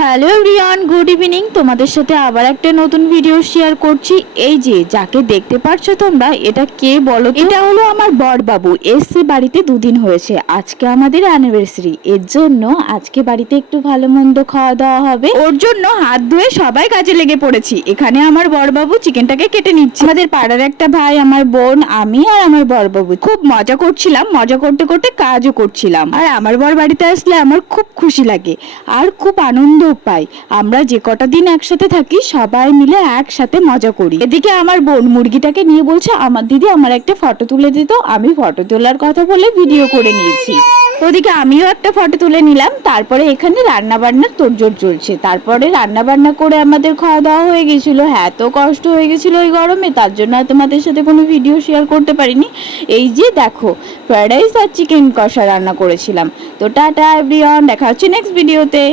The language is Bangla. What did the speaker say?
Hello everyone, good evening. তোমাদের সাথে আবার একটা নতুন ভিডিও শেয়ার করছি। এই যে যাকে দেখতে পাচ্ছ তোমরা, এটা কে বলো? এটা হলো আমার বর বাবু। এসছে বাড়িতে দুদিন হয়েছে। আজকে আমাদের অ্যানিভার্সারি, এর জন্য আজকে বাড়িতে একটু ভালো মন্দ খাওয়া দাওয়া হবে। ওর জন্য হাত ধুয়ে সবাই কাজে লেগে পড়েছি। এখানে আমার বর বাবু চিকেনটাকে কেটে নিচ্ছে। আমাদের পাড়ার একটা ভাই, আমার বোন, আমি আর আমার বর বাবু খুব মজা করছিলাম। মজা করতে করতে কাজও করছিলাম। আর আমার বর বাড়িতে আসলে আমার খুব খুশি লাগে আর খুব আনন্দ পাই। আমরা যে কটা দিন একসাথে থাকি সবাই মিলে একসাথে মজা করি। এদিকে আমার বোন মুরগিটাকে নিয়ে বলছে, আমার দিদি আমার একটা ফটো তুলে দিত। আমি ফটো তোলার কথা বলে ভিডিও করে নিয়েছি। ওদিকে আমিও একটা ফটো তুলে নিলাম। তারপরে এখানে রান্না বান্নার তোড়জোড় চলছে। তারপরে রান্না বান্না করে আমাদের খাওয়া দাওয়া হয়ে গেছিল। হ্যাঁ, তো কষ্ট হয়ে গেছিল ওই গরমে, তার জন্য তোমাদের সাথে কোনো ভিডিও শেয়ার করতে পারিনি। এই যে দেখো, ফ্রাইড রাইস আর চিকেন কষা রান্না করেছিলাম। তো টাটা এভরিওয়ান, দেখা হচ্ছে নেক্সট ভিডিওতে।